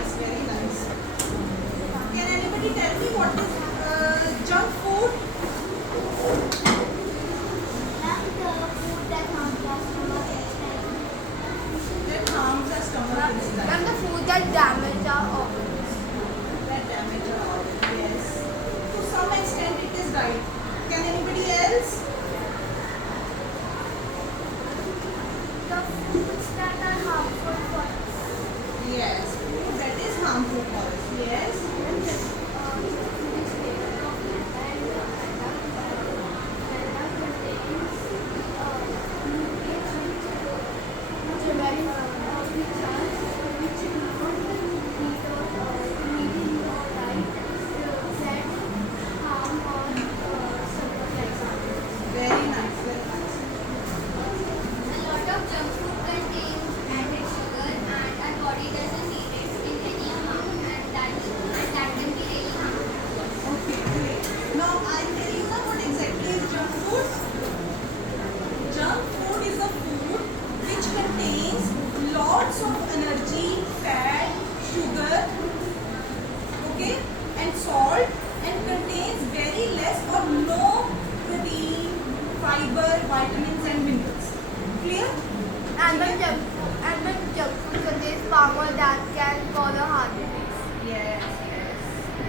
nice, very nice. Can anybody tell me what is junk food? That harms our stomach inside. And the food that damage our organs. That damage our organs. Yes. To some extent, it is right. Can anybody else? The foods that are harmful for us. Yes. Food that is harmful for us. Yes. Very nice. Very nice. A lot of junk food contains added sugar and our body doesn't need it in any amount and that can be really harmful. Okay, great. Now I'll tell you now what exactly is junk food. Junk food is a food which contains lots of energy, fat, sugar, okay, and salt, and contains very less or no protein, fiber, vitamins and minerals. Clear? And when junk food contains palm oil that can cause a heart disease. Yes, yes.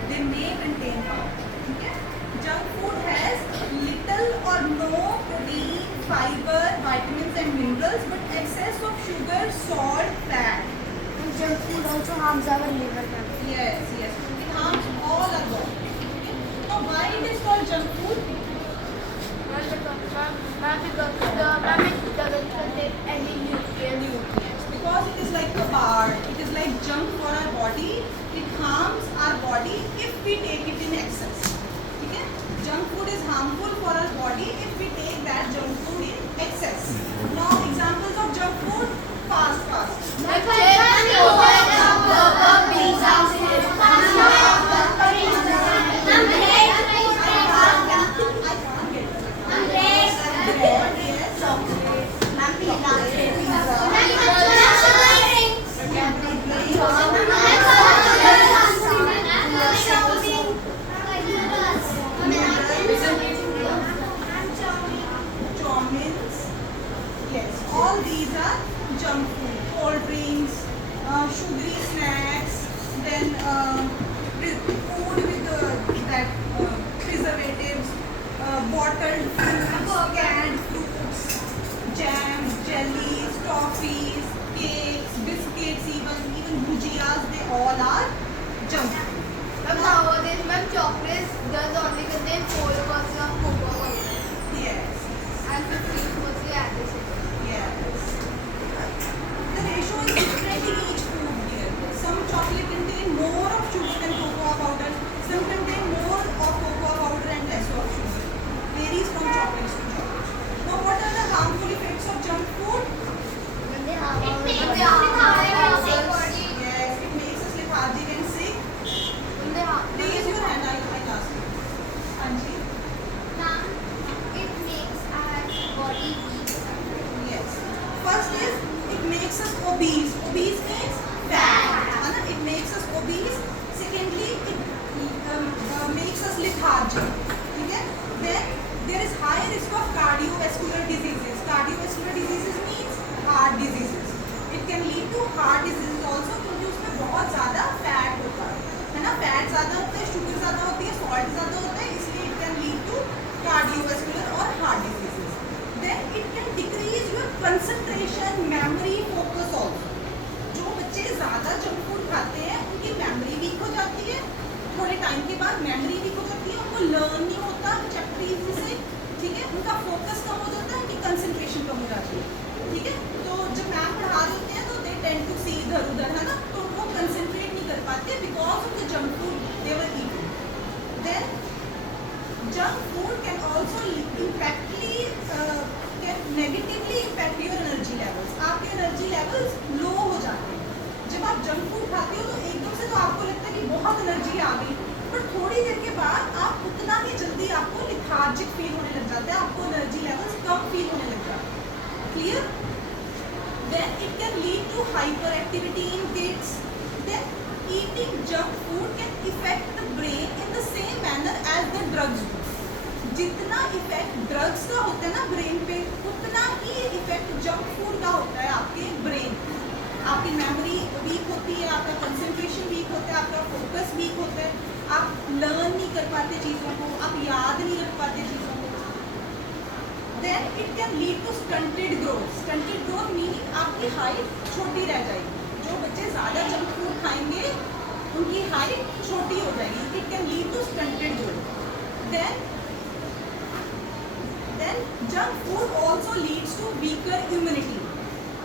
They may contain power. Okay? Junk food has little or no protein, fiber, vitamins and minerals, but excess of sugar, salt, fat. And junk food also harms our liver. Yes, yes. It harms all our body. Okay? Now why it is called junk food? Because it doesn't contain any nutrients. Because it is like a bar. It is like junk for our body. It harms our body if we take it in excess. Okay? Junk food is harmful for our body if we take that junk food in excess. Now examples of junk food, fast. Like chips, burger, pizza, Yes, all these are junk food. Cold drinks, sugary snacks, then food with that preservatives, bottled fruits, canned fruits, jams, jellies, toffees, cakes, biscuits, even bhujiyas, they all are junk food. But nowadays, when chocolates does only contain 4% of cocoa powder Yes, and 15% added sugar. yes. The ratio is different in each food here. Some chocolate contain more of sugar than cocoa powder. Some contain more of cocoa powder and less of sugar. Varies from chocolates to chocolate. Now, what are the harmful effects of junk food? It makes us sick body. Yes, it makes us lethargic and sick. Raise your hand, I'll ask you. Anji? It makes our body weak. Yes. First is, it makes us obese. Obese means fat. है ना? It makes us obese. Secondly, it makes us lethargic. ठीक है? Then there is high risk of cardiovascular diseases. Cardiovascular diseases means heart diseases. It can lead to heart diseases also क्योंकि उसमें बहुत ज़्यादा fat होता है ना? फैट ज़्यादा होता है, शुगर ज़्यादा होती है, सॉल्ट ज़्यादा होता है, इसलिए it can lead to cardiovascular or heart diseases. Then it can decrease your concentration, memory, focus also. जो बच्चे ज़्यादा जंक फूड खाते हैं उनकी मेमोरी वीक हो जाती है, थोड़े टाइम के बाद मेमोरी वीक हो जाती है, उनको लर्न नहीं होता चैप्टर इजी से, ठीक है, उनका फोकस कम हो जाता है, उनकी कंसंट्रेशन कम हो जाती है, ठीक है. तो जब मैम पढ़ा रहे होते हैं तो दे टेंड टू सी इधर उधर, है ना, तो वो कंसंट्रेट नहीं कर पाते because of the junk food they were eating. Then junk food can also negatively impact your energy levels. आपके energy levels low हो जाते हैं. जब आप junk food खाते हो तो एकदम से तो आपको लगता है कि बहुत एनर्जी आ गई, पर थोड़ी देर के बाद आप उतना ही जल्दी आपको lethargic फील होने लग जाता है, आपको एनर्जी लेवल्स कम फील होने लग जाते हैं. Clear? Then it can lead to hyperactivity in kids. Then eating junk food can affect the brain in the same manner as the drugs do. जितना इफेक्ट ड्रग्स का होता है ना ब्रेन पे, उतना ही इफेक्ट जंक फूड का होता है आपके ब्रेन। आपकी मेमोरी वीक होती है, आपका कंसंट्रेशन वीक होता है, आपका फोकस वीक होता है, आप लर्न नहीं कर पाते चीज़ों को, आप याद नहीं रख पाते चीज़ों को। Then it can lead to stunted growth. Stunted growth meaning आपकी हाइट छोटी रह जाएगी। जो बच्चे ज़्यादा जंक फूड खाएंगे उनकी हाइट छोटी हो जाएगी। It can lead to stunted growth. Then junk food also leads to weaker immunity.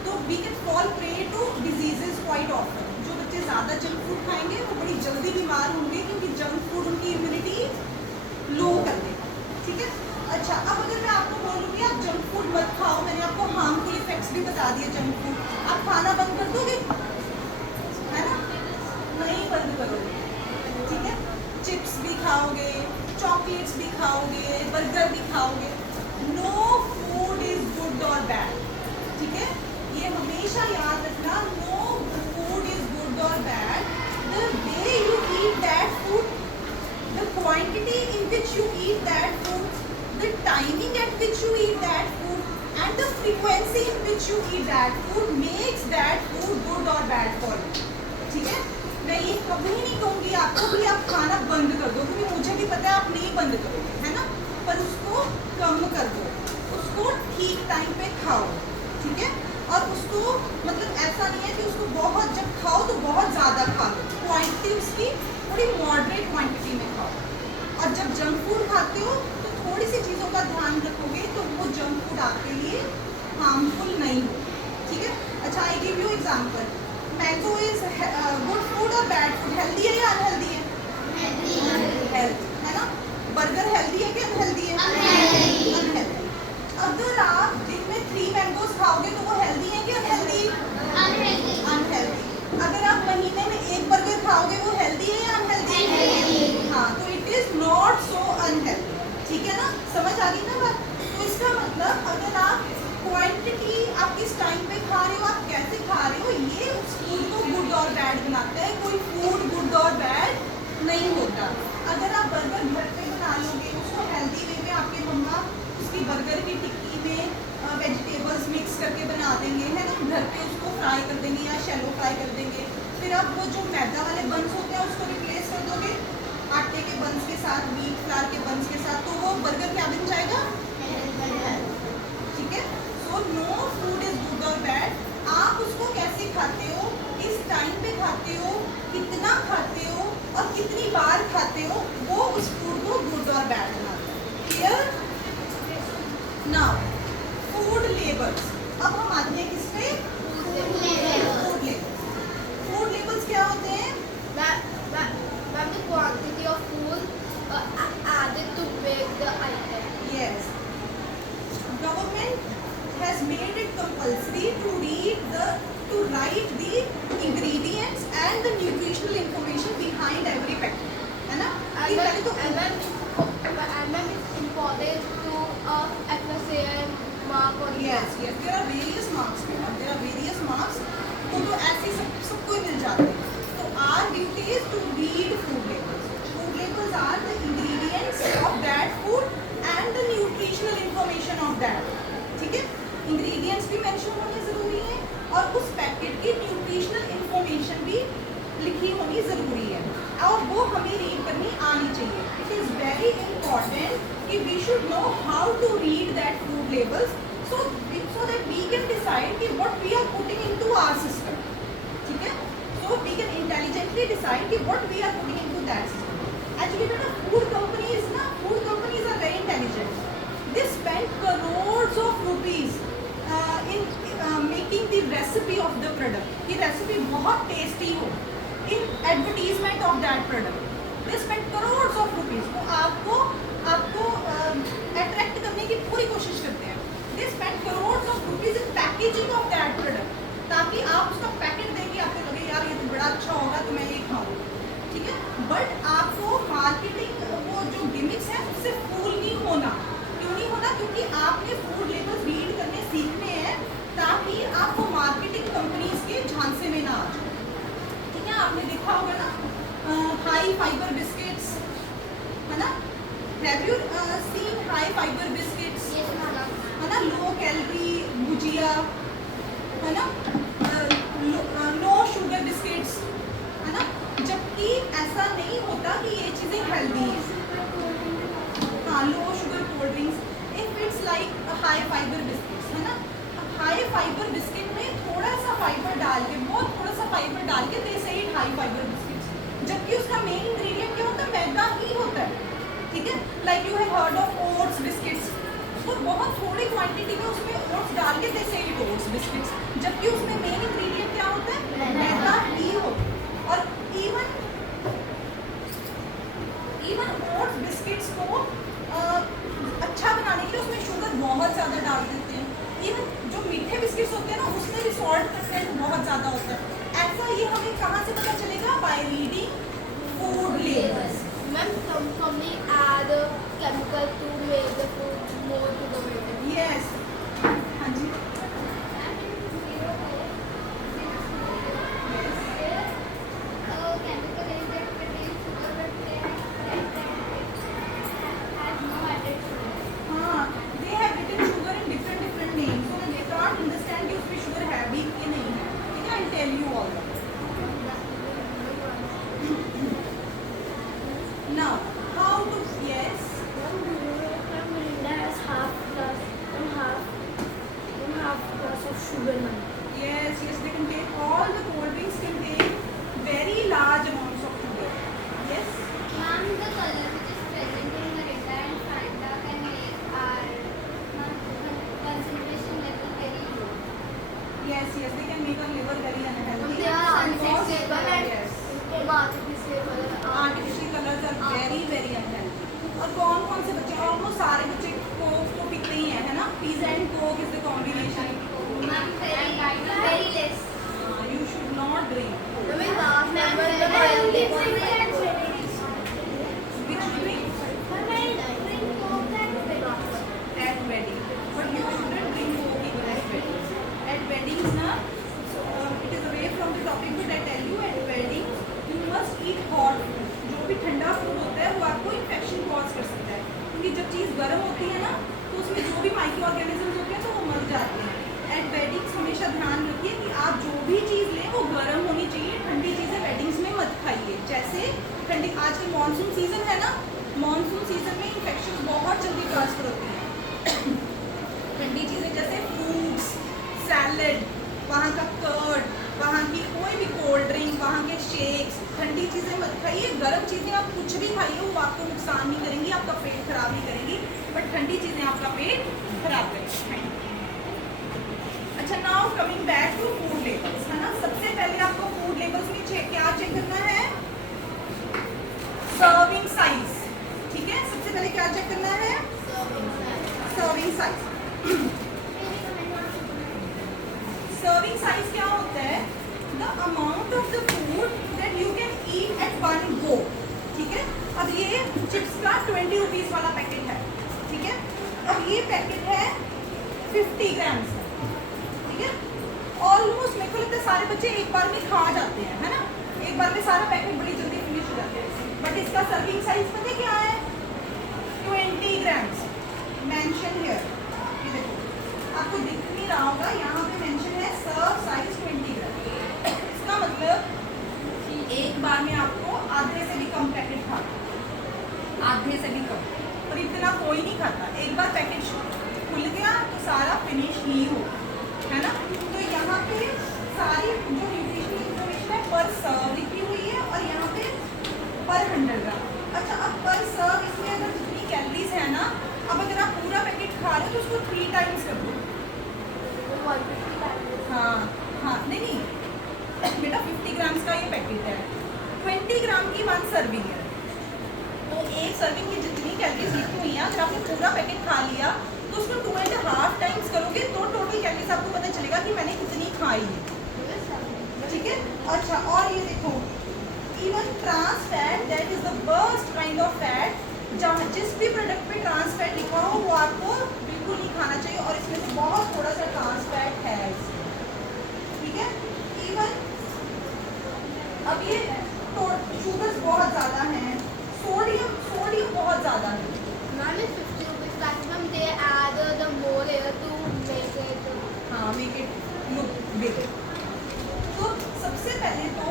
तो we can fall prey to diseases quite often. जो बच्चे ज़्यादा जंक फूड खाएंगे वो बड़ी जल्दी बीमार होंगे क्योंकि जंक फूड उनकी इम्यूनिटी लो कर देगा। ठीक है। अच्छा, अब अगर मैं आपको बोलूँ कि आप जंक फूड मत खाओ, मैंने आपको हार्मफुल इफेक्ट्स भी बता दिए जंक फूड, आप खाना बंद कर दोगे? है ना? नहीं बंद करोगे। ठीक है। चिप्स भी खाओगे, चॉकलेट्स भी खाओगे, बर्गर भी खाओगे। नो फूड इज गुड और बैड। ठीक है, ये हमेशा याद रखना। नो फूड इज गुड और bad. The way you eat that food, the quantity in which you eat that food, the timing eight which you eat that food and the frequency in which you eat that food makes that food good और bad for you. ठीक है, मैं ये कभी नहीं कहूँगी आपको कि आप खाना बंद कर दो, क्योंकि मुझे भी पता है आप नहीं बंद करोगे, है ना, पर उसको कम कर दो, उसको ठीक टाइम पे खाओ। ठीक है, और उसको मतलब ऐसा नहीं है कि उसको बहुत, जब खाओ तो बहुत ज़्यादा खा लो, क्वांटिटी उसकी थोड़ी मॉडरेट क्वांटिटी में खाओ। और जब जंक फूड खाते हो तो थोड़ी सी चीज़ों का ध्यान रखोगे तो वो जंक फूड आपके लिए हार्मफुल नहीं हो। ठीक है। अच्छा, I give you example. Mango is good food और बैड फूड? हेल्दी है या अनहेल्दी है? हेल्दी है ना। बर्गर हेल्दी है कि अनहेल्दी है? अनहेल्दी। अगर आप दिन में 3 मैंगोज खाओगे तो वो हेल्दी है कि अनहेल्दी? अनहेल्दी। अगर आप महीने में 1 बर्गर खाओगे वो हेल्दी है या अनहेल्दी? हाँ, तो it is not so unhealthy. ठीक है ना, समझ आ गई ना बात? तो इसका मतलब अगर आप क्वांटिटी आप किस टाइम पे खा रहे हो, आप कैसे खा रहे हो, ये उस फूड को गुड और बैड बनाता है। कोई फूड गुड और बैड नहीं होता। अगर आप बर्गर घर पे बना लोगे, उसको हेल्दी वे में आपके मम्मा उसकी बर्गर की टिक्की में वेजिटेबल्स मिक्स करके बना देंगे, है ना, घर पे उसको फ्राई कर देंगे या शैलो फ्राई कर देंगे। फिर आप वो जो मैदा वाले बंस होते हैं उसको रिप्लेस कर दोगे आटे के बंस के साथ, व्हीट फ्लावर के बंस के साथ, तो वो बर्गर क्या बन जाएगा? ठीक है। So no food is good और बैड। आप उसको कैसे खाते हो, किस टाइम पे खाते हो, कितना खाते हो और कितनी बार खाते हो, वो उस फूड को गुड और बैड बनाता है। क्लियर? Now food labels. अब हम आते हैं किस पे? Food labels. फूड लेबल्स क्या होते हैं? When the quantity of food added to make the item. Yes. Government has made it compulsory to write the ingredients and the nutritional information behind every packet. है ना? And पहले तो then it's important to FSAN mark on yes, there are various marks. There are various marks. तो ऐसे सबको मिल जाते हैं। तो our duty is to read food labels. Food labels are the ingredients of that food and the nutritional information of that. ठीक है? Ingredients भी mention होने ज़रूरी है और उस पैकेट की न्यूट्रिशनल इंफॉर्मेशन भी लिखी होनी ज़रूरी है और वो हमें रीड करनी आनी चाहिए। इट इज़ वेरी इंपॉर्टेंट कि we should know how to read that food labels so that we can decide कि what we are putting into our system. ठीक है? So we can intelligently decide कि what we are putting into that system. Actually बेटा food companies are very intelligent. They spend crores of rupees in making the recipe of the product. कि recipe बहुत tasty हो, in advertisement of that product. They spend crores of rupees. तो आपको attract करने की पूरी कोशिश करते हैं. They spend crores of rupees in packaging of that product. ताकि आप उसका पैकेट देंगे आपको लगे यार ये तो बड़ा अच्छा होगा तो मैं ये खाऊँ. ठीक है? बट आपको मार्केटिंग वो जो गिमिक्स है उससे फूल नहीं होना. क्यों नहीं होना? क्योंकि आपने फूड लेबल्स रीड करने सीखने हैं ताकि आप वो मार्केटिंग कंपनीज के झांसे में ना आ जाए. ठीक है? आपने देखा होगा ना हाई फाइबर बिस्किट्स, है ना? Have you seen high fibre biscuits, है ना? लो कैलोरी भुजिया, है ना? नो शुगर बिस्किट्स, है ना? जबकि ऐसा नहीं होता कि ये चीज़ें हेल्दी हैं। हाँ, low sugar cold drinks if it's like high fibre biscuits, है ना? अब हाई फाइबर बिस्किट में थोड़ा सा फाइबर डाल के, बहुत थोड़ा सा फाइबर डाल के दे से हाई फाइबर बिस्किट्स, जबकि उसका मेन इंग्रेडिएंट क्या होता है? मैदा ही होता है, ठीक है? Like you have heard of oats biscuits, तो बहुत थोड़ी क्वांटिटी में उसमें ओट्स डाल के दे से ओट्स बिस्किट्स, जबकि उसमें मेन इंग्रेडिएंट क्या होता है? मैदा ही होता है। और इवन ओट्स बिस्किट्स को अच्छा बनाने के लिए उसमें शुगर बहुत ज़्यादा डाल देते हैं। इवन जो मीठे बिस्किट्स होते हैं ना, उसमें भी सॉल्ट कंटेंट बहुत ज़्यादा होता है। ऐसा ये हमें कहाँ से पता चलेगा? By reading food labels. Ma'am, some company add chemical to make the food more to the better. Yes, हाँ जी, chemical is that contains sugar but they has no added sugar. हाँ, they have written sugar in different names, so they can't understand कि उसमें sugar है भी कि नहीं है, ठीक है? I'll tell you all that. Now, how to, yes, Mirinda has half glass of sugar, ma'am. yes, they contain, all the cold drinks contain very large amounts of sugar. Yes, Ma'am, the color which is present in Mirinda and Fanta can make our concentration level very low. yes, they can make our liver very unhealthy. They are Because- unsustainable and yes, artificial color. Artificial colours are very unhealthy. और कौन से बच्चे, almost सारे बच्चे Coke तो पीते ही हैं, है ना? Pizza and Coke is the combination. Ma'am, very less. You should not drink I mean, last number the biotic. Which drink at wedding, but you shouldn't drink coke even at weddings. At weddings na, so it is away from the topic, but I tell you, at weddings you must eat hot food. जो भी ठंडा food होता है वो आपको infection cause कर सकता है, क्योंकि जब चीज़ गर्म होती है ना तो उसमें जो भी माइक्रो ऑर्गेनिजम्स होते हैं तो वो मर जाते हैं। एट वेडिंग्स हमेशा ध्यान रखिए कि आप जो भी चीज़ लें वो गर्म होनी चाहिए, ठंडी चीज़ें वेडिंग्स में मत खाइए। जैसे ठंडी, आजकल मानसून सीजन है ना, मानसून सीजन में इन्फेक्शन बहुत जल्दी ट्रांसफर होती है। ठंडी चीज़ें जैसे फ्रूट्स, सैलड, वहाँ का कर्ड, वहाँ की कोई भी कोल्ड ड्रिंक, वहाँ के शेक्स, ठंडी चीज़ें मत खाइए। गर्म चीज़ें आप कुछ भी खाइए वो आपको नुकसान नहीं करेंगी, आपका पेट खराब नहीं करेंगी, बट ठंडी चीज़ें आपका पेट खराब करेंगी। अच्छा, now coming back to food labels, है ना? सबसे पहले आपको फूड लेबल्स में क्या चेक करना है? सर्विंग साइज, ठीक है? सबसे पहले क्या चेक करना है? Serving size. सर्विंग साइज क्या होता है? The amount of the food that you can eat at one go, ठीक है? अब ये चिप्स का 20 रुपीज़ वाला पैकेट है, ठीक है? अब ये पैकेट है 50 ग्राम्स का, ठीक है? ऑलमोस्ट मेरे को लगता है सारे बच्चे एक बार में खा जाते हैं, है ना? एक बार में सारा पैकेट बड़ी जल्दी फिनिश हो जाते हैं, बट इसका सर्विंग साइज पता है क्या है? 20 ग्राम्स मेंशन हियर। ये देखो, आपको दिख नहीं रहा होगा, यहाँ पे मेंशन है सर्व साइज 20 ग्राम। इसका मतलब एक बार में आपको आधे से भी कम पैकेट खाना, आधे से भी कम, और इतना कोई नहीं खाता। एक बार पैकेट खुल गया तो सारा फिनिश ही हो, है ना? तो यहाँ पे सारी जो न्यूट्रिशनल इन्फॉर्मेशन है पर सर्व लिखी हुई है, और यहाँ पे पर 100 ग्राम। अच्छा, अब पर सर्व इसमें अगर जितनी कैलोरीज है ना, अब अगर आप पूरा पैकेट खा रहे हो तो उसको 3 टाइम्स कर दो। हाँ, नहीं बेटा, 50 ग्राम्स का ये पैकेट है, 20 ग्राम की 1 सर्विंग है, तो एक सर्विंग की जितनी कैलोरीज लिखी हुई है, अगर आपने पूरा पैकेट खा लिया तो उसको 2.5 टाइम्स करोगे तो टोटल कैलोरीज आपको पता चलेगा कि मैंने कितनी खाई है, ठीक है? अच्छा, और ये देखो, even trans fat, that is the worst kind of fat, जहाँ जिस भी प्रोडक्ट पे ट्रांस फैट लिखा हो वो आपको बिल्कुल नहीं खाना चाहिए, और इसमें से बहुत थोड़ा सा ट्रांस फैट है, ठीक है? इवन अब ये तो शुगर्स बहुत ज़्यादा हैं, सोडियम सोडियम बहुत ज़्यादा है। Ma'am, it's 50 rupees maximum. They add the more layer to make it. हाँ, मेक इट लुक बिग। तो सबसे पहले तो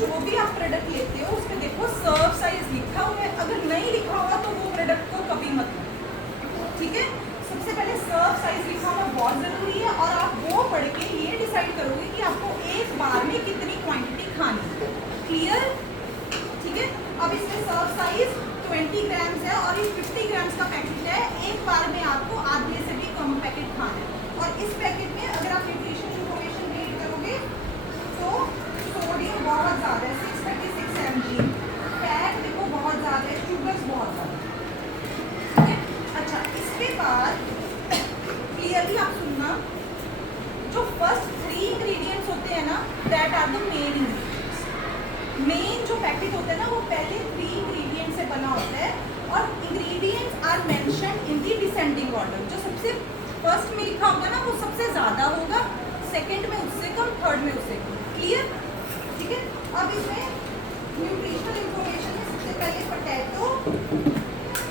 जो भी आप प्रोडक्ट लेते हो उसमें देखो सर्व साइज लिखा हुआ है, अगर नहीं लिखा हुआ तो वो प्रोडक्ट को कभी मत लो, ठीक है। सबसे पहले सर्व साइज लिखा हुआ बहुत ज़रूरी है, और आप वो पढ़ के ये डिसाइड करोगे कि आपको एक बार में कितनी क्वांटिटी खानी है। क्लियर? ठीक है। अब इसमें सर्व साइज 20 ग्राम्स है और ये 50 ग्राम्स का पैकेट है, एक बार में आपको आधे से भी कम पैकेट खाना है। और इस पैकेट में अगर आप न्यूट्रिशन इंफॉर्मेशन रीड करोगे तो सोडियम बहुत ज़्यादा है, 636 mg, फैट देखो बहुत ज़्यादा है, शुगर्स बहुत ज़्यादा है, ठीक है। अच्छा, इसके बाद क्लियरली आप सुनना, जो फर्स्ट 3 इंग्रेडिएंट्स होते हैं ना, that are the main ingredients. Main जो पैकेट होता है ना वो पहले 3 इंग्रेडिएंट से बना होता है, और ingredients are mentioned in the descending order. जो सबसे फर्स्ट में लिखा होगा ना वो सबसे ज़्यादा होगा, सेकंड में उससे कम, थर्ड में उससे कम। क्लियर? ठीक है। अब इसमें न्यूट्रिशनल इंफॉर्मेशन है, सबसे पहले potato,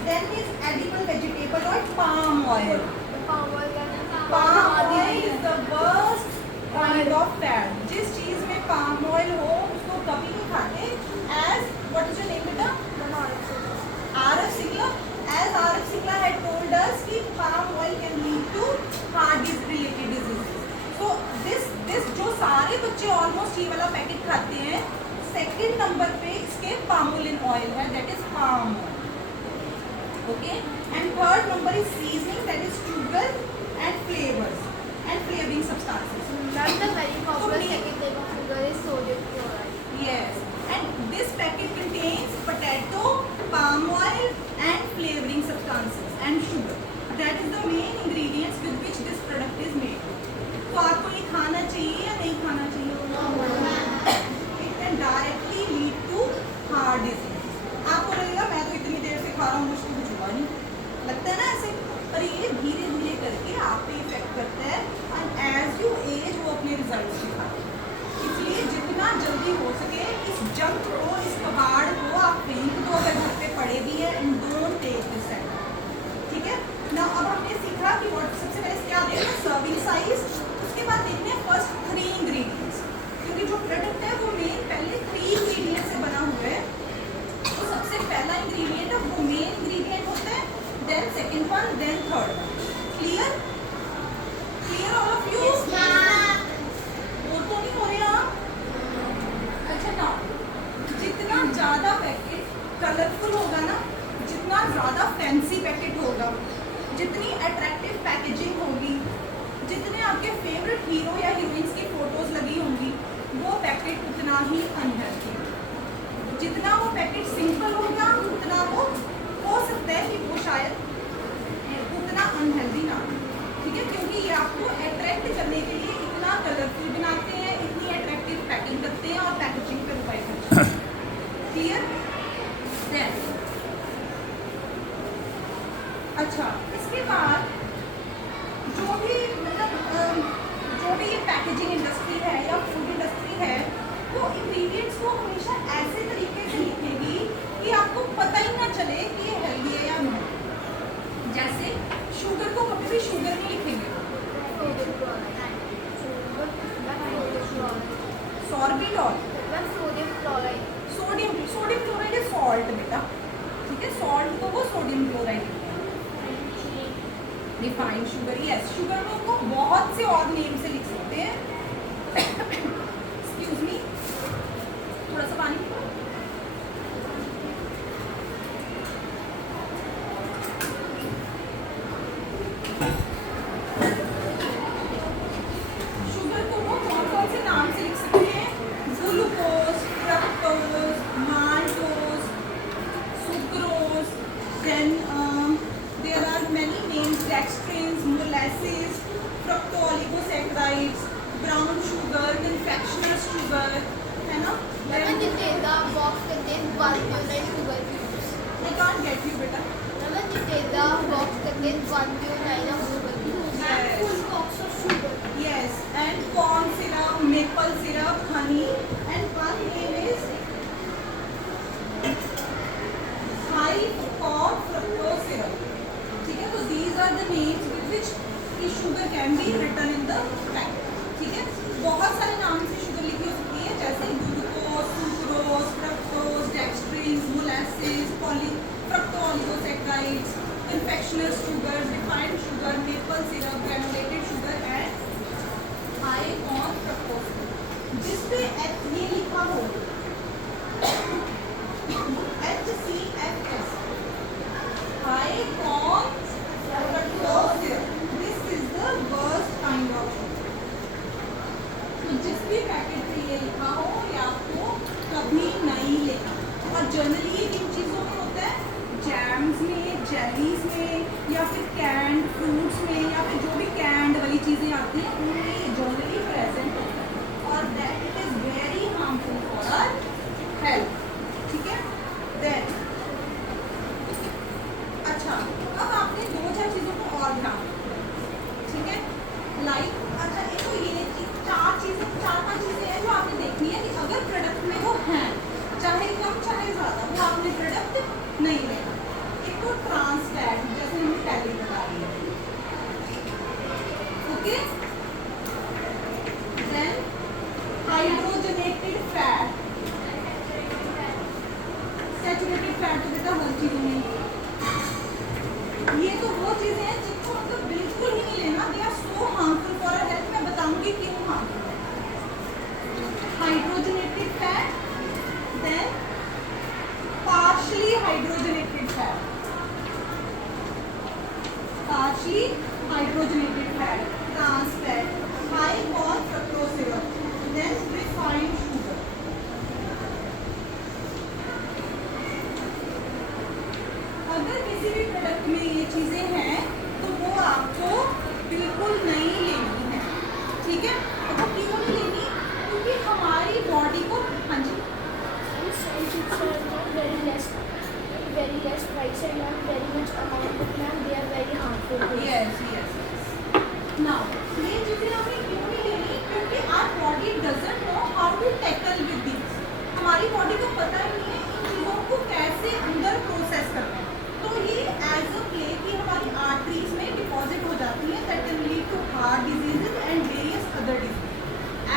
then is edible vegetable oil, palm oil. Palm oil. Palm oil is the worst kind of fat. जिस चीज में पाम ऑयल हो उसको कभी नहीं खाते। As what is your name बेटा? RF Singla. As RF Singla had told us कि palm oil can lead to heart related diseases. So this जो सारे बच्चे ऑलमोस्ट ये वाला पैकेट खाते हैं, सेकंड नंबर पे इसके पामोलिन ऑयल है, that is palm oil. Okay, and third number is seasoning, that is sugar and flavours and flavouring substances. Ma'am, the very popular second type of sugar is sodium chloride. Yes, and this packet contains potato, palm oil, and flavoring substances and sugar. That is the main ingredients with which this product is made. तो आपको ये खाना चाहिए या नहीं खाना चाहिए? It can directly lead to heart disease. आपको लगेगा मैं तो इतनी देर से खा रहा हूँ मुझको कुछ हुआ नहीं, लगता है ना ऐसे, पर ये धीरे धीरे करके आप पे इफेक्ट करता है, एंड एज यू एज वो अपने रिजल्ट दिखाता है। इसलिए जितना जल्दी हो सके इस जंक को, इस कबाड़ को आप फेंक दो अगर घर पे पड़े भी है, and don't take this at. ठीक है ना। अब हमने सीखा कि what सबसे पहले क्या देखना है, सर्विंग साइज। उसके बाद देखते हैं फर्स्ट 3 इंग्रेडिएंट्स, क्योंकि जो प्रोडक्ट है वो मेन पहले 3 इंग्रेडिएंट से बना हुआ है। तो सबसे पहला इंग्रेडिएंट है वो मेन इंग्रेडिएंट होता है, then second one, then third one. Clear? Clear all of you? वो तो नहीं हो रहा। अच्छा ना, जितना ज़्यादा पैकेट कलरफुल होगा ना, जितना ज़्यादा फैंसी पैकेट होगा, जितनी अट्रैक्टिव पैकेजिंग होगी, जितने आपके फेवरेट हीरो या हीरोइंस की फोटोज लगी होंगी, वो पैकेट उतना ही अनहेल्थी। जितना वो पैकेट सिंपल होगा उतना वो हो सकता है कि वो शायद उतना अनहेल्दी ना हो। ठीक है, क्योंकि ये आपको अट्रैक्ट करने के लिए इतना कलरफुल बनाते हैं, इतनी अट्रैक्टिव पैकिंग करते हैं और पैकेजिंग पे रुपए खर्च करते हैं। क्लियर? अच्छा, इसके बाद जो भी मतलब जो भी ये पैकेजिंग इंडस्ट्री है या फूड इंडस्ट्री है, वो इंग्रेडिएंट्स को हमेशा ऐसे तरीके से लिखेगी कि आपको पता ही ना चले कि ये हेल्दी है या नहीं। जैसे शुगर को कभी भी शुगर नहीं लिखेंगे, सॉर्बिटॉल, सोडियम क्लोराइड है सॉल्ट बेटा। ठीक है, सॉल्ट को वो sodium chloride refined sugar. Yes, sugar को उनको बहुत से और नेम से लिख सकते हैं। एक्सक्यूज मी, थोड़ा सा पानी पीओ। शुगर को वो कौन से नाम से लिख सकते हैं? Glucose, fructose, maltose, sucrose, then there are many names, dextrins, molasses, fructooligosaccharides, brown sugar, confectioner's sugar, है ना? Ma'am, the box contains 109 sugar cubes. I can't get you बेटा। Ma'am, the box contains 109 of sugar cubes. Yes. Full box of sugar. Yes, and corn syrup, maple syrup, honey, and one name is sugar can be written in the packet, ठीक है। बहुत सारे नाम से sugar लिखी हो सकती है, जैसे glucose, sucrose, fructose, dextrin, molasses, fructooligosaccharides, confectioner's sugar, refined sugar, maple syrup, granulated sugar and high on fructose। जिस पे ये लिखा हो HCFS, high on fructose syrup, this is the worst kind of sugar। तो जिस भी पैकेट पे ये लिखा हो ये आपको कभी नहीं लेना। और जनरली ये किन चीज़ों में होता है, जैम्स में, जेलीज में, या फिर कैंड फ्रूट्स में, या फिर जो भी कैंड वाली चीज़ें आती हैं उनमें ये जनरली प्रेजेंट होता है, और that it is very harmful for our health, ठीक है। देन अच्छा, अब आपने 2-4 चीज़ों को और ध्यान रखना, ठीक है। लाइक अच्छा, एक तो ये 4-5 चीज़ें हैं जो आपने देखनी है कि अगर प्रोडक्ट में वो हैं, चाहे कम चाहे ज़्यादा, वो आपने प्रोडक्ट नहीं लेना। एक तो ट्रांस फैट, जैसे हमने पहले बता दिया, okay. Then hydrogenated fat, saturated fat तो बेटा हर चीज़ों में, ये तो वो चीज़ें हैं जिनको मतलब बिल्कुल ही नहीं लेना, they are so harmful for our health. मैं बताऊंगी क्यों हार्मफुल है। Hydrogenated fat, then partially hydrogenated fat, partially hydrogenated fat, trans fat, high on fructose syrup, then refined sugar। अगर किसी भी प्रोडक्ट में ये चीज़ें हैं तो वो आपको बिल्कुल नहीं लेनी है, ठीक है। अब वो क्यों नहीं लेनी, क्योंकि हमारी बॉडी को, हाँ जी, very less price and not very much amount, but ma'am they are very harmful to us. yes। Now ये चीजें हमें क्यों नहीं लेनी, क्योंकि our body doesn't know how to tackle with these। हमारी बॉडी को पता ही नहीं है इन चीज़ों को कैसे अंदर प्रोसेस करना है। तो ये एज अ प्ले कि हमारी आर्टरीज में डिपॉजिट हो जाती है, that can lead to heart diseases and various other disease.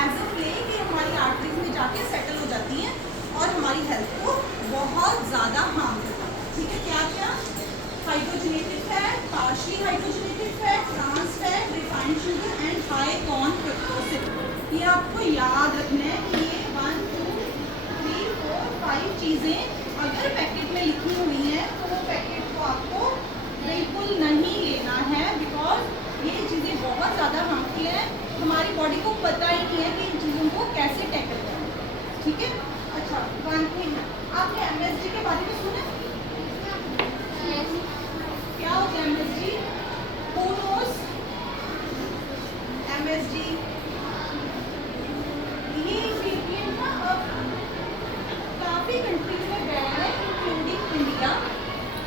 As a play कि हमारी आर्टरीज में जाके सेटल हो जाती हैं और हमारी हेल्थ को बहुत ज़्यादा हार्म करती है, ठीक है। क्या क्या, hydrogenated fat, partially hydrogenated fat, trans fat, refined sugar and high corn fructose syrup. ये आपको याद रखना है कि ये 1 2 3 4 5 चीज़ें अगर पैकेट में लिखी हुई हैं तो वो पैकेट को आपको बिल्कुल नहीं लेना है, बिकॉज ये चीज़ें बहुत ज़्यादा हार्मफुल हैं। हमारी बॉडी को पता ही नहीं है कि इन चीज़ों को कैसे टैकल करना है, ठीक है। अच्छा, वन थिंग, आपने MSG के बारे में सुना? क्या होता है MSG? Who knows? MSG ये इंग्रेडिएंट ना अब काफ़ी कंट्रीज में बैन है, इंक्लूडिंग इंडिया।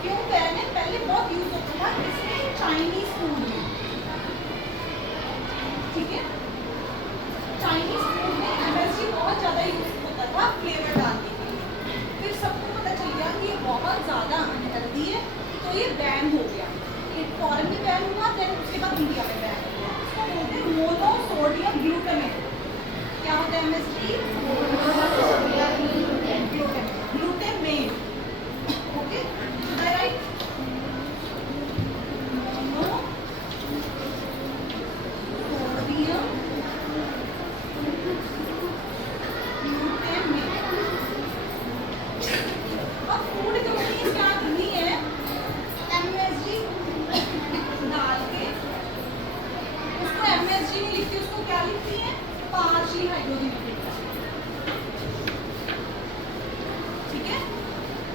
क्यों बैन है? पहले बहुत यूज होता था, इसमें चाइनीज फूड में, ठीक है। चाइनीज फूड में MSG बहुत ज़्यादा यूज होता था फ्लेवर डालने के लिए। फिर सबको पता चल गया कि ये बहुत ज़्यादा अनहेल्दी है, तो ये बैन हो गया। ये फॉरेन में बैन हुआ, देन उसके बाद इंडिया में बैन हो गया। इसको बोलते हैं मोनोसोडियम ग्लूटामेट। क्या होता है MSG? Monosodium glutamate, okay, right.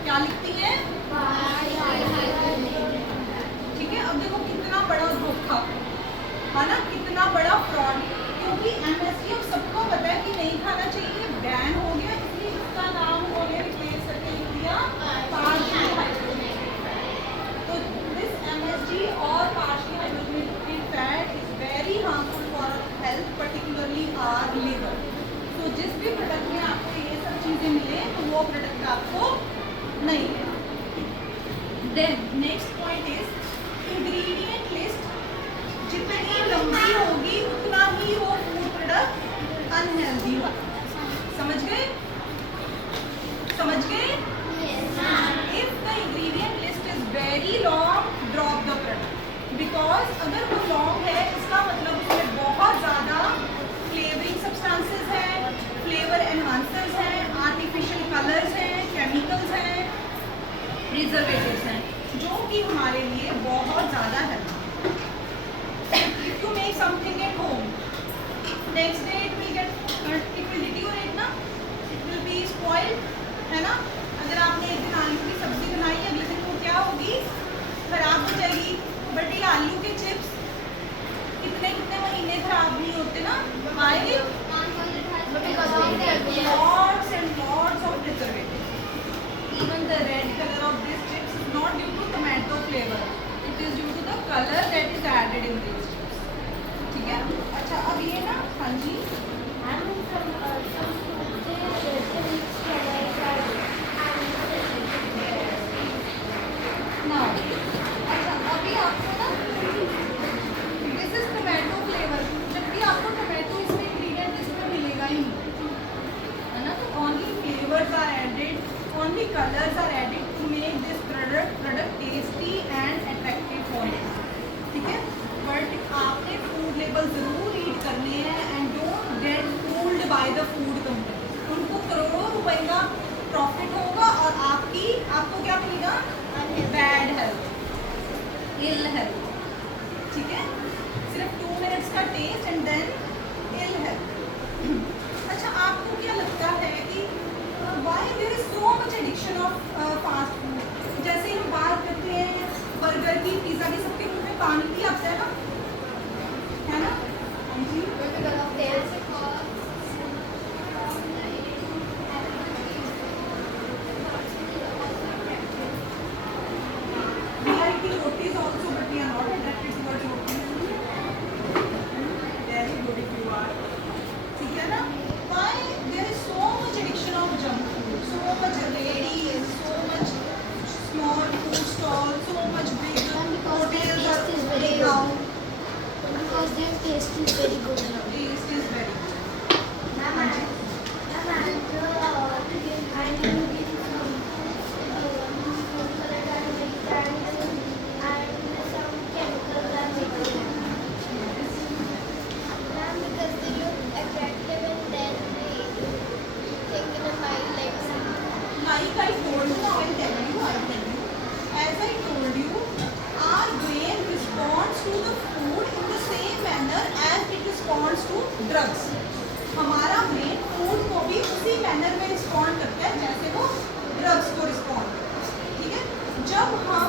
क्या लिखती है? ठीक है। अब देखो कितना बड़ा धोखा है ना, कितना बड़ा फ्रॉड, क्योंकि MSG अब सबको पता है कि नहीं खाना चाहिए, बैन हो गया, इसलिए इसका नाम उन्होंने रिप्लेस करके लिख दिया पार्शियल हाइड्रोजनेटेड फैट। तो दिस MSG और partial hydrogenated fat is very harmful for health, particularly our liver. तो जिस भी प्रोडक्ट में आपको ये सब चीज़ें मिले तो वो प्रोडक्ट आपको नहीं लेना। Then next point is ingredient list. जितनी लंबी होगी उतना ही वो फूड प्रोडक्ट अनहेल्दी होगा। समझ गए? समझ गए? If the ingredient list is very long, drop the product. Because अगर वो long है इसका मतलब उसमें बहुत ज़्यादा फ्लेवरिंग सब्सटेंसेस हैं, फ्लेवर एनहांसर्स हैं, आर्टिफिशियल कलर्स हैं, केमिकल्स हैं, प्रिजर्वेटिव्स हैं, जो कि हमारे लिए बहुत ज़्यादा है। If you make something at home, next day it will deteriorate ना, it will be spoiled, है ना? अगर आपने एक दिन आलू की सब्जी बनाई अगले दिन वो क्या होगी? खराब हो जाएगी। बट ये आलू के चिप्स कितने कितने महीने खराब नहीं होते ना? Y? Lots and lots of preservatives. Even the red color of these chips is not due to tomato flavor. It is due to the color that is added in these chips. ठीक है? अच्छा अब ये ना, हाँ जी, now अच्छा अभी आपको ना दिस इज टोमेटो फ्लेवर, जबकि आपको टोमेटो इसमें इंग्रेडिएंट इसमें मिलेगा ही नहीं, है ना? तो only flavours are added, only colours are added to make this product tasty and attractive for you. ठीक है? बट आपने फूड लेबल जरूर रीड करने हैं and don't get fooled by the food company. उनको करोड़ों रुपए का प्रॉफिट होगा और आपको क्या मिलेगा? Bad health, ill health. ठीक है? सिर्फ 2 मिनट्स का taste and then ill health. अच्छा आपको क्या लगता है कि why there is so much addiction of fast food? जैसे हम बात करते हैं बर्गर की, पिज़्ज़ा की, सबके मुंह में पानी भी आता है ना, है ना? हाँ जी, roti is also, but we are not attracted towards roti. Very good if you are. ठीक है ना? Why there is so much addiction of junk food? So much ladies, so much small food stalls, so much big hotels are opening now. Because their taste is very good. Taste is very good. Like I told you, now I'll tell you. As I told you, our brain responds to the food in the same manner as it responds to drugs. हमारा brain food को भी उसी manner में respond करता है जैसे वो drugs को रिस्पॉन्ड करता है। ठीक है? जब हम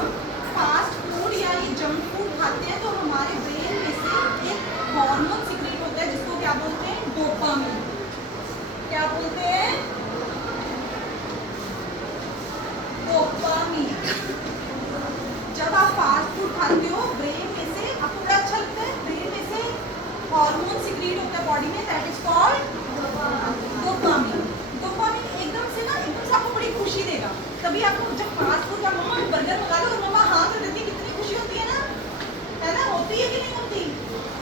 फास्ट फूड या ये जंक फूड खाते हैं तो हमारे ब्रेन में से एक हार्मोन सिक्रीट होता है जिसको क्या बोलते हैं? डोपामिन। क्या बोलते हैं? डोपामिन। जब आप फास्ट फूड खाते हो ब्रेन में से आपको बड़ा अच्छा लगता है, ब्रेन में से हार्मोन सिक्रीट होता है बॉडी में, that is called dopamine. Dopamine एकदम से आपको बड़ी खुशी देगा। तभी आपको जब फास्ट फूड का मम्मा बर्गर मंगा लो और मम्मा हाँ कर देती है, कितनी खुशी होती है ना, है ना? होती है कि नहीं होती?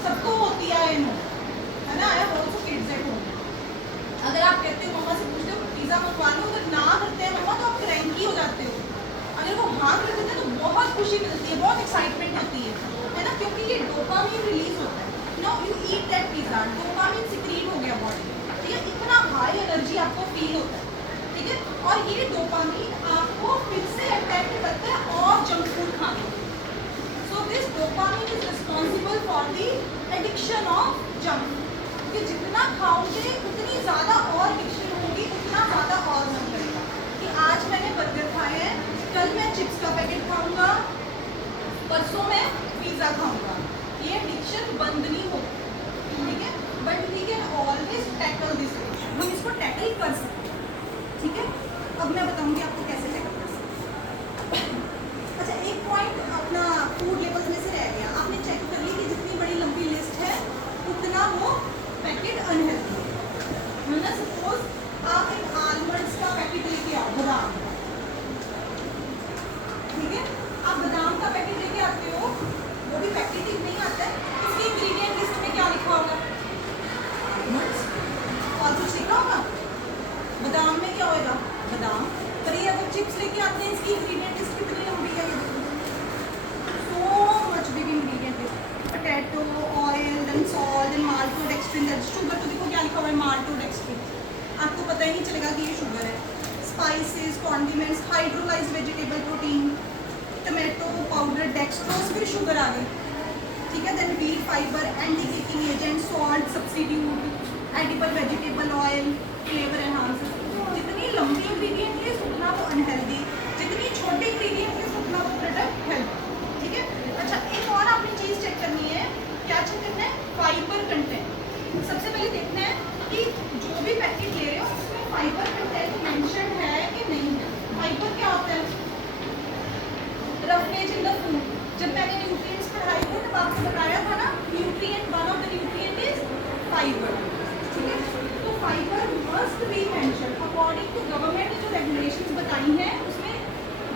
सबको होती है, है ना? I also kids at home. अगर आप कहते हो मम्मा से पूछते हो पिज़्ज़ा मंगवा लो, अगर ना करते हैं मम्मा तो आप क्रैंकी हो जाते हो। अगर वो हाँ कर देते हैं तो बहुत खुशी मिलती है, बहुत एक्साइटमेंट होती है ना? क्योंकि ये डोपामिन रिलीज होता है। Now you eat that pizza, dopamine secrete हो गया बॉडी में, ठीक है? इतना हाई एनर्जी आपको फील होता है, ठीक है? और ये डोपामिन आपको फिर से अट्रैक्ट करता है और जंक फूड खाने। So this dopamine is responsible for the addiction of junk food. कि जितना खाओगे उतनी ज़्यादा और एडिक्शन होगी, उतना ज़्यादा और मन करेगा कि आज मैंने बर्गर खाए हैं, कल मैं चिप्स का पैकेट खाऊंगा, परसों मैं पिज़्ज़ा खाऊंगा। ये एडिक्शन बंद नहीं होती, ठीक है? But we can always tackle this addiction. हम इसको टैकल कर सकते हैं, ठीक है? अब मैं बताऊंगी आपको कैसे टैकल कर सकते हैं। अच्छा एक पॉइंट अपना फूड लेवल्स में से रह गया, आपने चेक कर ली कि जितनी बड़ी लंबी लिस्ट है उतना वो पैकेट अनहेल्दी है ना? सपोज आप एक आलमंड्स का पैकेट लेके आओ, बादाम, ठीक है? आप बादाम का पैकेट लेके आते हो, वो भी पैकेटिंग नहीं आता है, इसके इसकी इंग्रेडिएंट लिस्ट में क्या लिखा होगा? आलमंड्स। और कुछ लिखा होगा? बादाम में क्या होगा? बादाम। पर ये अगर चिप्स लेके आते हैं, इसकी इंग्रेडिएंट लिस्ट कितनी लंबी है? So much big ingredient list. Potato, oil, then salt, then maltodextrin, then sugar. तो देखो क्या लिखा हुआ है? माल्टोडेक्स्ट्रिन। आपको पता ही नहीं चलेगा कि ये शुगर है। Spices, condiments, hydrolysed vegetable protein, tomato powder, dextrose, फिर शुगर आ गई, ठीक है। Then wheat fibre, anti caking agent, salt substitute, edible vegetable oil, flavour enhancer. जितनी लंबी इंग्रेडिएंट लिस्ट उतना वो अनहेल्दी, जितनी छोटी इंग्रेडिएंट लिस्ट उतना वो प्रोडक्ट हेल्दी, ठीक है। अच्छा, एक और आपने चीज़ चेक करनी है। क्या चेक करना है? Fibre content. सबसे पहले देखना है कि जो भी पैकेट ले रहे हो उसमें फाइबर कंटेंट मेंशन है कि नहीं है। फाइबर क्या होता है? रफनेज इन द फूड। जब मैंने न्यूट्रिएंट्स पढ़ाए थे तब आपको बताया था ना, nutrient, one of the nutrient is fibre, ठीक है। तो fibre must be mention according to government ने जो रेगुलेशंस बताई हैं उसमें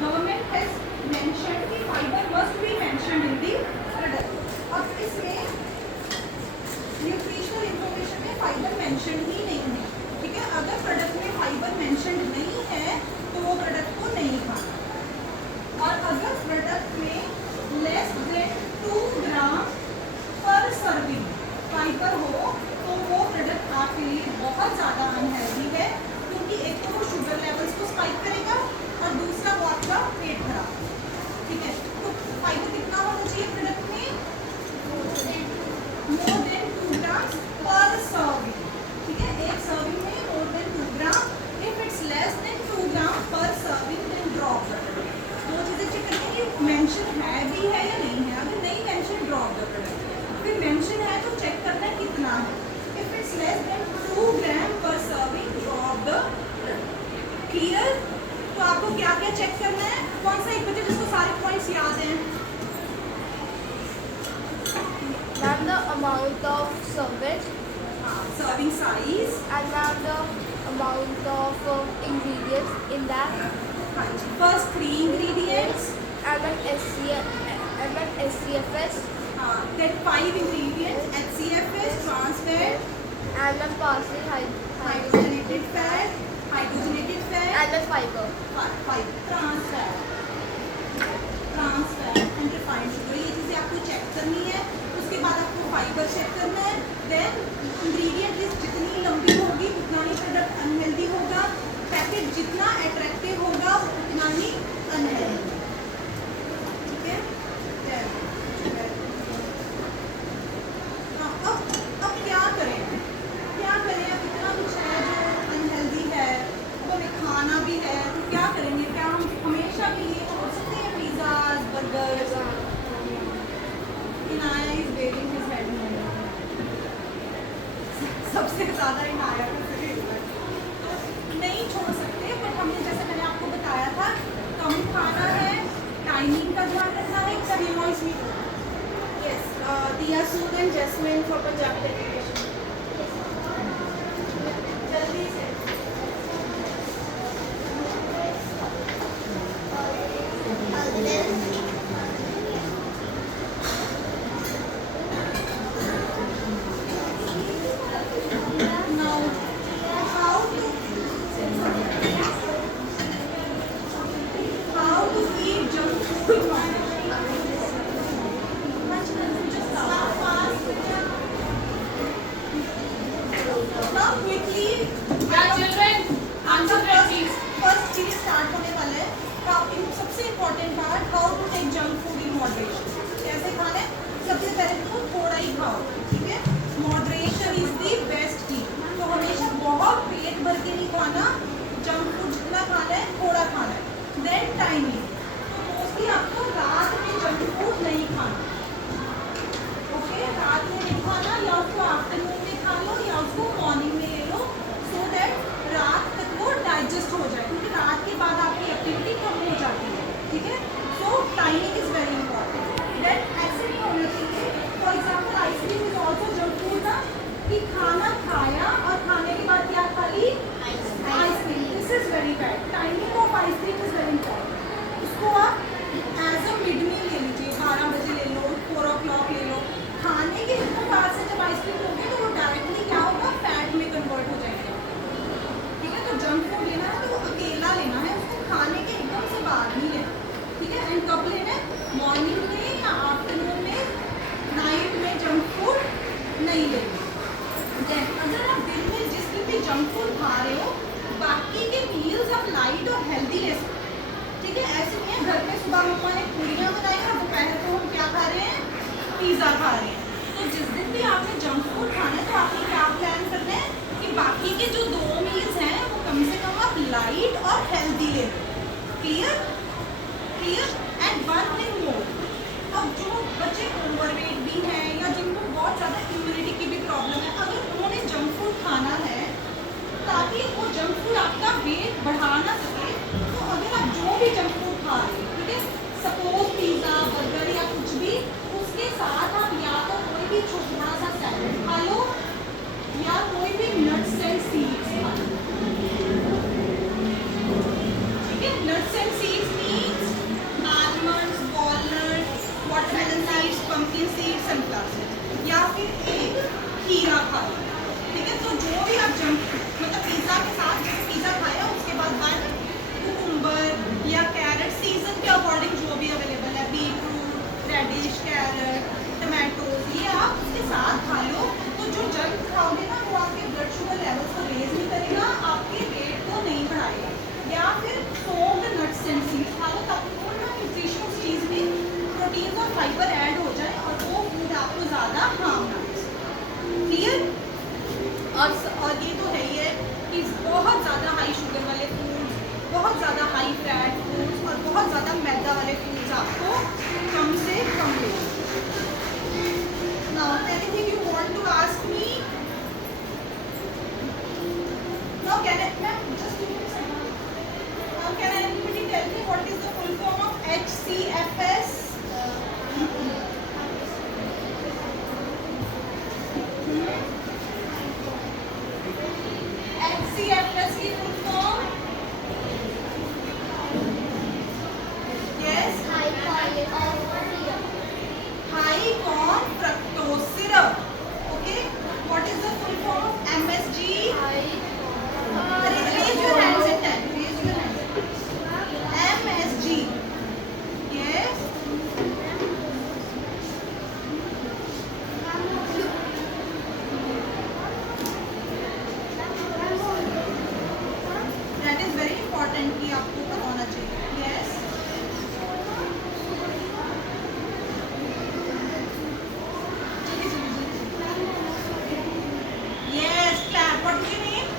गवर्नमेंट हैज मेंशन कि fibre must be mention in the product. अब इसमें न्यूट्रिशनल इंफॉर्मेशन में फाइबर मेंशन ही नहीं है, ठीक है। अगर प्रोडक्ट में फाइबर मेंशन नहीं है तो वो प्रोडक्ट को नहीं खाना। और अगर प्रोडक्ट में लेस देन 2 ग्राम पर सर्विंग फाइबर हो तो वो प्रोडक्ट आपके लिए बहुत ज़्यादा अनहेल्दी है, क्योंकि एक तो वो शुगर लेवल्स को स्पाइक करेगा और दूसरा वो आपका पेट खराब, ठीक है। तो फाइबर कितना होना चाहिए प्रोडक्ट में? मोर देन 2 ग्राम पर सर्विंग, ठीक है। एक सर्विंग में more than 2 gram. If it's less than 2 ग्राम पर सर्विंग देन ड्रॉप। दो चीज़ें चेक करनी है कि मेंशन है भी है या नहीं है। अगर नहीं मेंशन, ड्रॉप द प्रोडक्ट। फिर मेंशन है तो चेक करना है कितना है। इफ इट्स लेस देन 2 ग्राम पर serving, drop the product. Clear? तो आपको क्या क्या चेक करना है? कौन सा एक बच्चे जिसको सारे पॉइंट्स याद हैं? Ma'am, the amount of serving serving size, and ma'am, the amount of ingredients in that, first 3 ingredients, and then SCFS, then 5 ingredients, HCFS, trans fat, and then partially hydrogenated fat, and then fiber. trans fat and refined sugar। ये चीज़ें आपको check करनी है। उसके बाद आपको fibre check करना है। देन इंग्रेडिएंट लिस्ट जितनी लंबी होगी उतना ही प्रोडक्ट अनहेल्दी होगा। पैकेट जितना अट्रैक्टिव होगा उतना ही अनहेल्दी, ठीक है। अब क्या करें? अब इतना कुछ है जो अनहेल्दी है, वो हमें खाना भी है, तो क्या करेंगे? क्या हम हमेशा के लिए छोड़ सकते हैं pizza, burger? Inaya is wearing his head, सबसे ज़्यादा इनाया नहीं छोड़ सकते। बट हमने, जैसे मैंने आपको बताया था, कम खाना है, टाइमिंग का ध्यान रखना है। सभी वॉइस में Yes, Dia Sood and Jasmine for Punjabi Delegation. जल्दी से now how to eat junk food in moderation? Just start fast. Now quickly, Yeah, children, answer the please. First चीज स्टार्ट होने वाला है। सबसे important part, how to take junk food in moderation. कैसे खाना है? सबसे पहले तो थोड़ा ही खाओ, ठीक है। मॉडरेशन इज द बेस्ट की। तो हमेशा बहुत पेट भर के नहीं खाना। जंक फूड जितना खाना है थोड़ा खाना है। देन टाइमिंग, तो मोस्टली आपको रात में जंक फूड नहीं खाना, ओके। रात में नहीं खाना, या उसको आफ्टरनून में खा लो या उसको मॉर्निंग में ले लो, सो दैट रात तक वो डाइजेस्ट हो जाए, क्योंकि रात के बाद आपकी एक्टिविटी कम हो जाती है, ठीक है। So timing is very important. Then ऐसे नहीं होना चाहिए, for example ice cream is also junk food ना, कि खाना खाया और खाने के बाद क्या खा ली? Ice cream. This is very bad. Timing of ice cream is very important. उसको आप एज अ मिड मील ले लीजिए, 12 बजे ले लो, 4 o'clock ले लो। खाने के हाई स्पीड होंगे तो वो डायरेक्टली क्या होगा, फैट में कन्वर्ट हो जाएगा। ठीक है, तो जंक फूड लेना है तो वो अकेला लेना है, उसको खाने के एकदम से बाद नहीं लेना। ठीक है, एंड कब लेना है, मॉर्निंग में या आफ्टरनून में, नाइट में जंक फूड नहीं लेना। देन अगर आप दिन में जिस दिन भी जंक फूड खा रहे हो, बाकी के मील्स आप लाइट और हेल्दी ले सकते हो। ठीक है, ऐसे नहीं है घर में सुबह मम्मा ने पूरियाँ बनाई और दोपहर को हम क्या खा रहे हैं, पिज़्ज़ा खा रहे हैं। तो जिस दिन भी आपने जंक फूड खाना है तो आपने क्या प्लान करना है कि बाकी के जो 2 मील्स हैं वो कम से कम आप लाइट और हेल्दी ले लो। Clear clear. And one thing more, अब जो बच्चे ओवरवेट भी हैं या जिनको बहुत ज़्यादा इम्यूनिटी की भी प्रॉब्लम है, अगर उन्होंने जंक फूड खाना है ताकि वो जंक फूड आपका वेट बढ़ा ना सके, तो अगर आप जो भी जंक फूड खा रहे हो, ठीक है, सपोज पिज़्ज़ा बर्गर या कुछ भी, उसके साथ आप या तो कोई भी छोटा सा सैलेड खा लो या कोई भी नट्स एंड सीड्स खा लो। ठीक है, nuts and seeds means almonds, walnuts, watermelon seeds, pumpkin seeds, sunflower seeds, या फिर एक खीरा खा लो। ठीक है, तो जो भी आप जंक मतलब पिज़्ज़ा के साथ जैसे पिज़्ज़ा खाया उसके बाद वन कुकुम्बर या कैरेट, सीजन के अकॉर्डिंग जो भी अवेलेबल है, बीटरूट, रेडिश, कैरेट, टमाटोज, ये आप उसके साथ खा लो। तो जो जंक खाओगे ना वो आपके ब्लड शुगर लेवल्स को रेज नहीं करेगा, आपके वेट को नहीं बढ़ाएगा। या फिर सोक्ड नट्स एंड सीड्स खा लो ताकि वो ना न्यूट्रिशंस चीज़ में प्रोटीन और फाइबर ऐड हो जाए और वो फूड आपको ज़्यादा हार्म ना करे। क्लियर। और ये तो है ही है कि बहुत ज़्यादा हाई शुगर वाले फूड्स, बहुत ज़्यादा हाई फैट फूड्स और बहुत ज़्यादा मैदा वाले फूड्स आपको कम से कम लेना। Now anything you want to ask me? Now can ma'am just give me some, now can anybody tell me what is the full form of HCFS? HCFS की full form? Yes, high corn fructose syrup. Okay, what is the full form of MSG? Raise your hands and tell. Raise your hands. MSG. Yes. That is very important कि आपको पता होना चाहिए। Yes. Yes, clap. What is your name?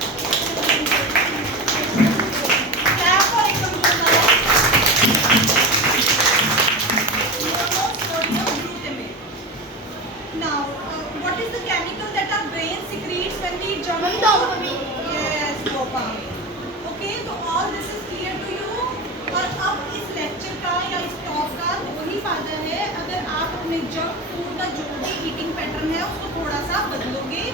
Clap for एकदम जोरदार। Monosodium glutamate. Now, what is the chemical that our brain secretes when we eat junk food? Dopamine. Yes, dopamine. Okay, तो all this is clear to you. और अब इस lecture का या इस talk का वही फायदा है अगर आप अपने जंक फूड का जो भी ईटिंग पैटर्न है उसको थोड़ा सा बदलोगे